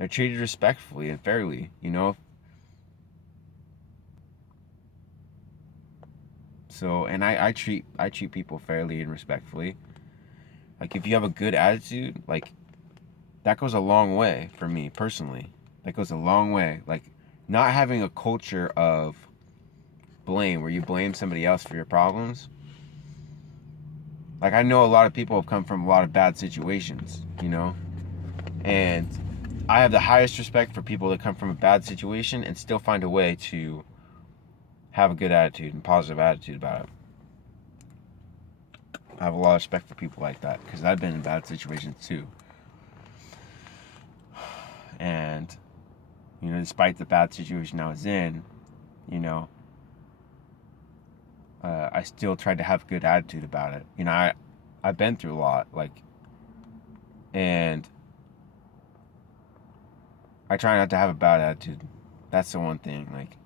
They're treated respectfully and fairly, you know. So, and I treat people fairly and respectfully. Like if you have a good attitude, like that goes a long way for me personally. That goes a long way. Like not having a culture of blame where you blame somebody else for your problems. Like I know a lot of people have come from a lot of bad situations, you know, and I have the highest respect for people that come from a bad situation and still find a way to have a good attitude and positive attitude about it. I have a lot of respect for people like that because I've been in bad situations too. And, you know, despite the bad situation I was in, you know, I still tried to have a good attitude about it. You know, I've been through a lot, like, and I try not to have a bad attitude. That's the one thing, like,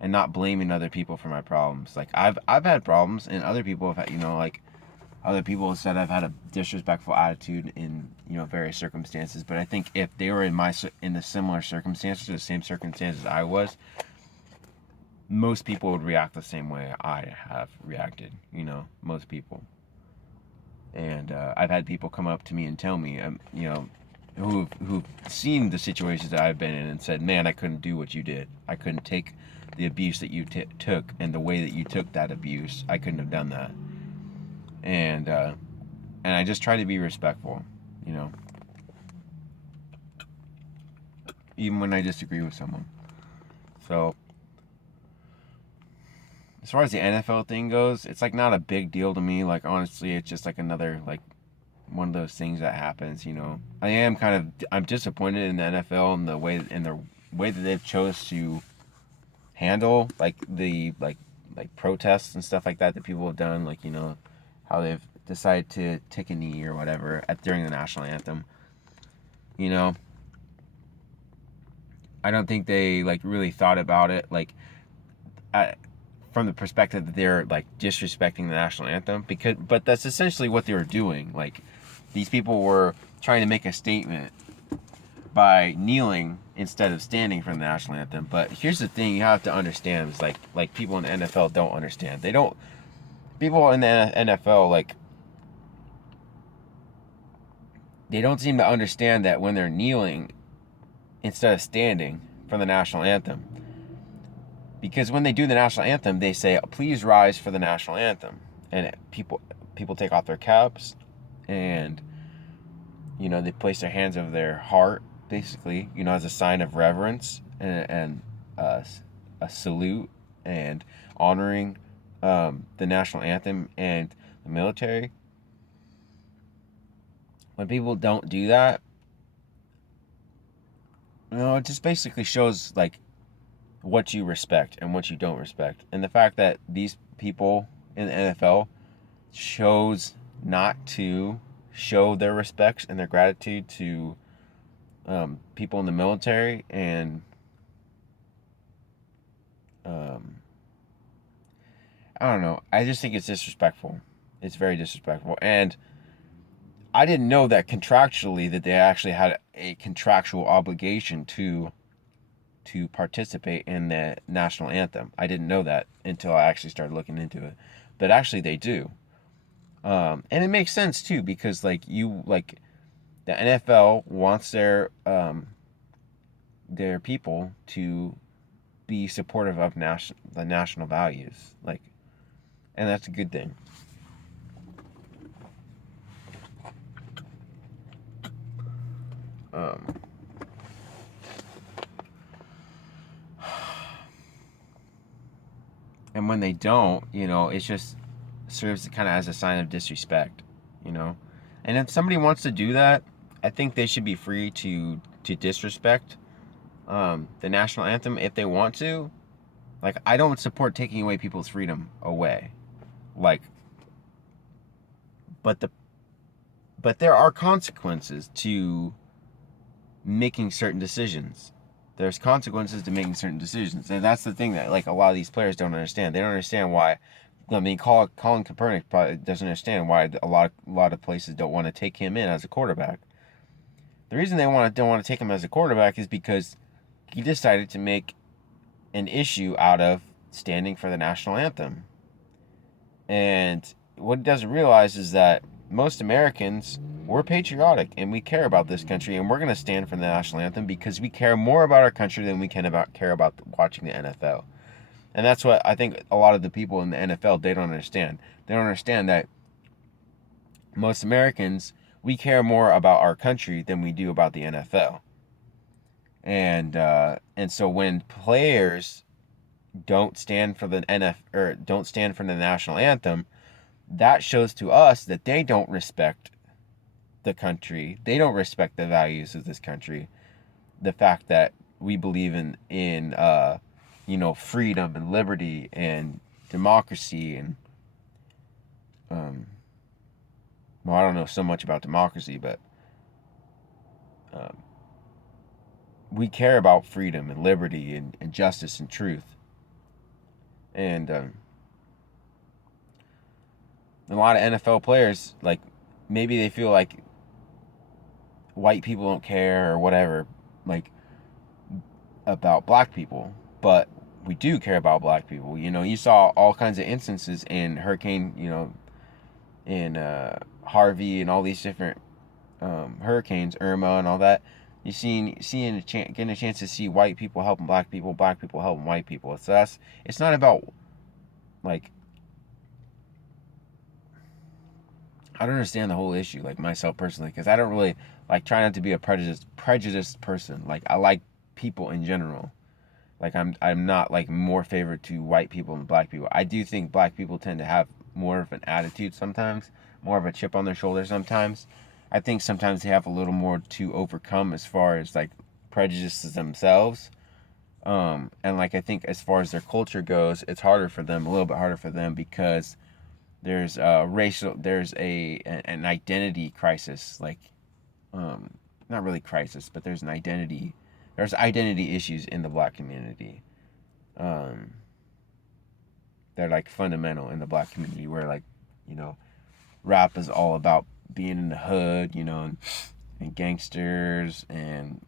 and not blaming other people for my problems. Like, I've had problems, and other people have had, you know, like, other people have said I've had a disrespectful attitude in, you know, various circumstances. But I think if they were in the similar circumstances, the same circumstances I was, most people would react the same way I have reacted. You know, most people. And I've had people come up to me and tell me, you know, who've seen the situations that I've been in and said, "Man, I couldn't do what you did. I couldn't take the abuse that you took and the way that you took that abuse. I couldn't have done that." And I just try to be respectful, you know, even when I disagree with someone. So as far as the NFL thing goes, it's like not a big deal to me. Like honestly, it's just like another like one of those things that happens, you know. I'm disappointed in the NFL and the way that they've chose to handle like protests and stuff like that people have done, like, you know, how they've decided to take a knee or whatever during the national anthem. You know, I don't think they like really thought about it like I, from the perspective that they're like disrespecting the national anthem, but that's essentially what they were doing. Like these people were trying to make a statement by kneeling instead of standing for the national anthem. But here's the thing you have to understand is like people in the NFL don't understand. They don't People in the NFL like they don't seem to understand that when they're kneeling instead of standing for the national anthem. Because when they do the national anthem, they say, "Please rise for the national anthem." And people take off their caps and, you know, they place their hands over their heart, basically, you know, as a sign of reverence and a salute and honoring the national anthem and the military. When people don't do that, you know, it just basically shows like what you respect and what you don't respect. And the fact that these people in the NFL chose not to show their respects and their gratitude to people in the military and um, I don't know. I just think it's disrespectful. It's very disrespectful. And I didn't know that contractually that they actually had a contractual obligation to participate in the national anthem. I didn't know that until I actually started looking into it. But actually they do. And it makes sense too because like the NFL wants their people to be supportive of the national values, like, and that's a good thing. Um, and when they don't, you know, it just serves kind of as a sign of disrespect, you know. And if somebody wants to do that, I think they should be free to disrespect the national anthem if they want to. Like, I don't support taking away people's freedom away. Like, but there are consequences to making certain decisions. There's consequences to making certain decisions, and that's the thing that like a lot of these players don't understand. They don't understand why. I mean, Colin Kaepernick probably doesn't understand why a lot of places don't want to take him in as a quarterback The reason they don't want to take him as a quarterback is because he decided to make an issue out of standing for the national anthem. And what he doesn't realize is that most Americans, we're patriotic and we care about this country, and we're going to stand for the national anthem because we care more about our country than we care about watching the NFL. And that's what I think a lot of the people in the NFL, they don't understand. They don't understand that most Americans, we care more about our country than we do about the NFL. And so when players don't stand for the or don't stand for the national anthem, that shows to us that they don't respect the country. They don't respect the values of this country. The fact that we believe in freedom and liberty and democracy and well, I don't know so much about democracy, but we care about freedom and liberty and justice and truth. And a lot of NFL players, like, maybe they feel like white people don't care or whatever, like, about black people. But we do care about black people. You know, you saw all kinds of instances in Hurricane, in Harvey and all these different hurricanes, Irma and all that. You getting a chance to see white people helping black people helping white people. So it's not about, like, I don't understand the whole issue, like, myself personally, because I don't really, like, try not to be a prejudiced person. Like, I like people in general. Like, I'm not, like, more favored to white people than black people. I do think black people tend to have more of an attitude sometimes, more of a chip on their shoulder sometimes. I think sometimes they have a little more to overcome as far as, like, prejudices themselves. And, like, I think as far as their culture goes, it's a little bit harder for them, because there's an identity crisis, like, not really crisis, but there's identity issues in the black community. They're, like, fundamental in the black community, where, like, rap is all about being in the hood, and gangsters and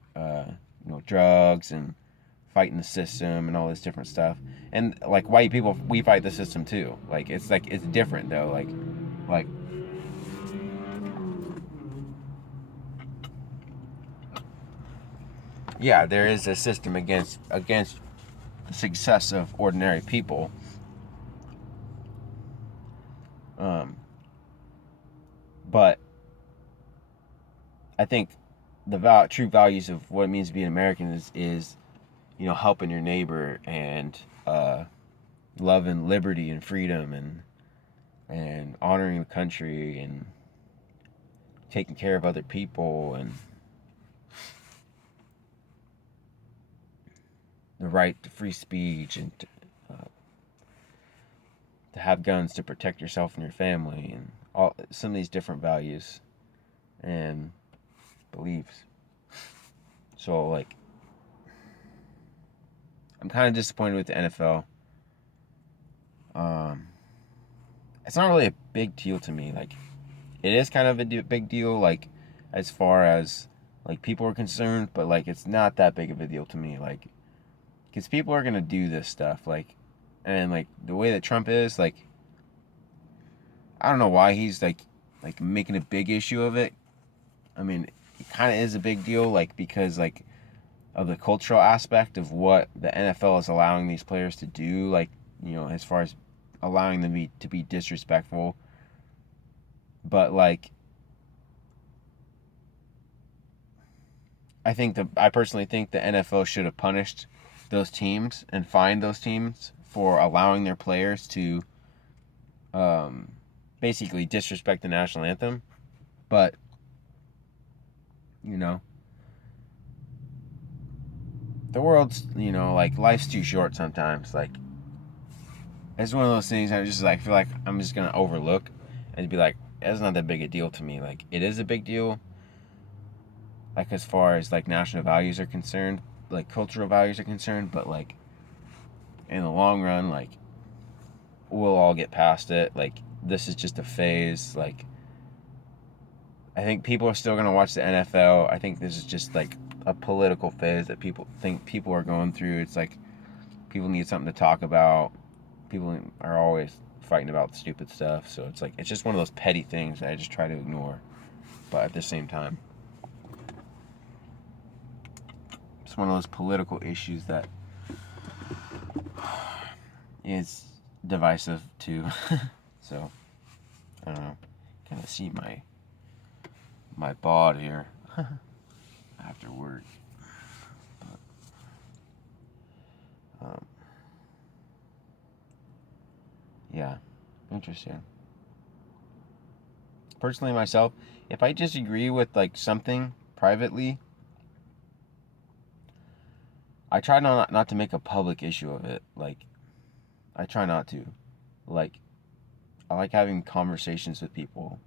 drugs and fighting the system and all this different stuff. And, like, white people, we fight the system too. It's different though. Like yeah, there is a system against the success of ordinary people. But I think the true values of what it means to be an American is helping your neighbor and loving liberty and freedom and honoring the country and taking care of other people and the right to free speech and to have guns to protect yourself and your family and some of these different values and beliefs. So, like, I'm kind of disappointed with the NFL. It's not really a big deal to me. Like, it is kind of a big deal, like, as far as, like, people are concerned, but, like, it's not that big of a deal to me. Like, because people are gonna do this stuff, like, and, like, the way that Trump is, like, I don't know why he's like making a big issue of it. I mean, it kind of is a big deal, like, because, like, of the cultural aspect of what the NFL is allowing these players to do, like, as far as allowing them to be disrespectful. But, like, I personally think the NFL should have punished those teams and fined those teams for allowing their players to basically disrespect the national anthem. But, the world's, like, life's too short sometimes. Like, it's one of those things I just, like, feel like I'm just gonna overlook and be like, it's not that big a deal to me. Like, it is a big deal, like, as far as, like, national values are concerned, like, cultural values are concerned, but, like, in the long run, like, we'll all get past it. Like, this is just a phase. Like, I think people are still gonna watch the NFL. I think this is just like a political phase that people think people are going through. It's like people need something to talk about. People are always fighting about stupid stuff. So it's like it's just one of those petty things that I just try to ignore. But at the same time, it's one of those political issues that is divisive too. So I don't know. Kind of see my bod here after work. Um, yeah, interesting. Personally, myself, if I disagree with like something privately, I try not to make a public issue of it. Like I try not to. Like I like having conversations with people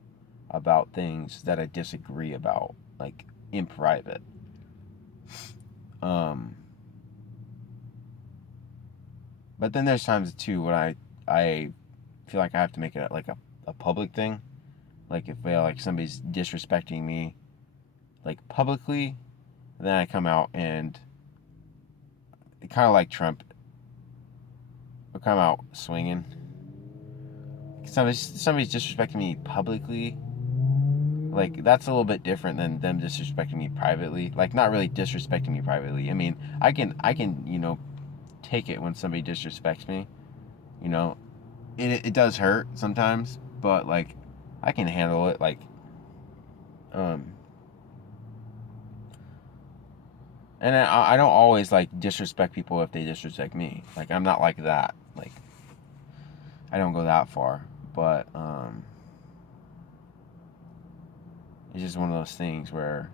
about things that I disagree about, like in private. Um, but then there's times too when I feel like I have to make it like a public thing. Like if like somebody's disrespecting me like publicly, then I come out and kind of like Trump, I come out swinging. Somebody's disrespecting me publicly. Like that's a little bit different than them disrespecting me privately. Like not really disrespecting me privately. I mean, I can take it when somebody disrespects me. You know, it does hurt sometimes, but like I can handle it. Like um, and I don't always like disrespect people if they disrespect me. Like I'm not like that. Like I don't go that far, but it's just one of those things where